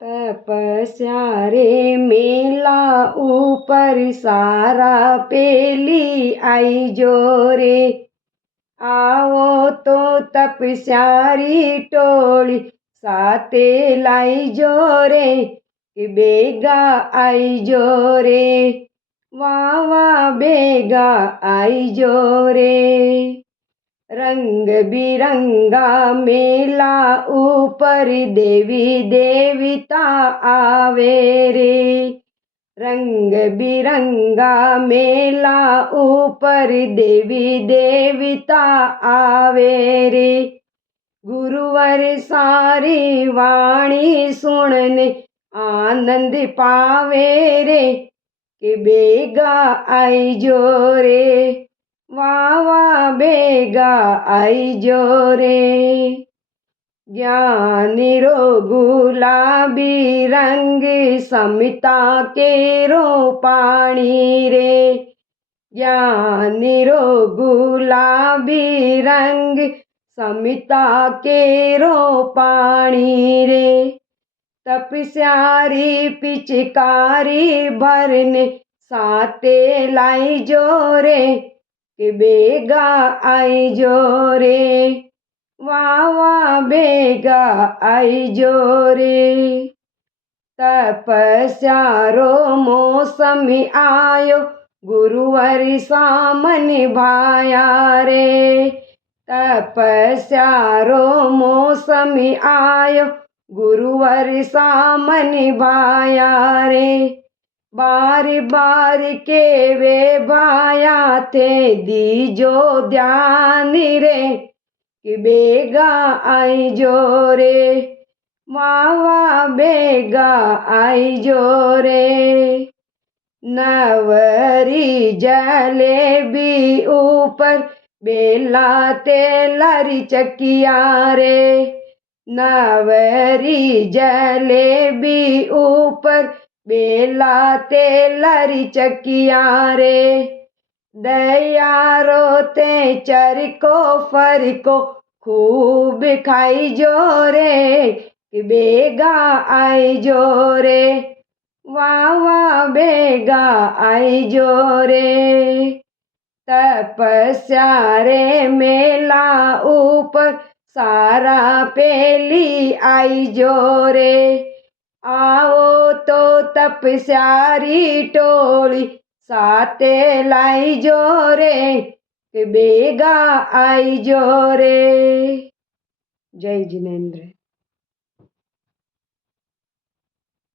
तपस्या रे मेला ऊपर सारा पेली आई जो रे। आओ तो तपस्यारी टोली साथे लाई जो रे कि बेगा आई जो रे। वाह वाह बेगा आई जो रे। रंग बिरंगा मेला ऊपर देवी देवता आवे रे। रंग बिरंगा मेला ऊपर देवी देवता आवे रे। गुरुवर सारी वाणी सुनने आनंद पावे रे कि बेगा आई जो रे। वाह वाह बेगा आई जो रे। ज्ञानी रो गुलाबी रंग समिता के रो पानी रे। ज्ञानी रो गुलाबी रंग समिता के रो पानी रे। तपस्यारी पिचकारी भरने साथे लाई जो रे कि बेगा आई जो रे। वाह वाह बेगा आई जो रे। तपस्या रो मौसम आयो गुरुवर सामन भाया रे। तपस्या रो मौसम आयो गुरुवर सामन भाया रे। बार बार के वे भाया थे दीजो ध्यान रे कि बेगा आई जो रे। वाह वाह बेगा आई जो रे। नवरी जलेबी ऊपर बेला तेलरी चकिया रे। नवरी जलेबी ऊपर बेला तेलरी चकिया रे। दया रोते चरको फरको खूब खाई जो रे कि बेगा आई जो रे। वाह वाह बेगा आई जो रे। तपस्या रे मेला ऊपर सारा पेली आई जो रे। आओ तो तपस्यारी टोली साथे लाई जो रे कि बेगा आई जो रे। जय जिनेंद्र।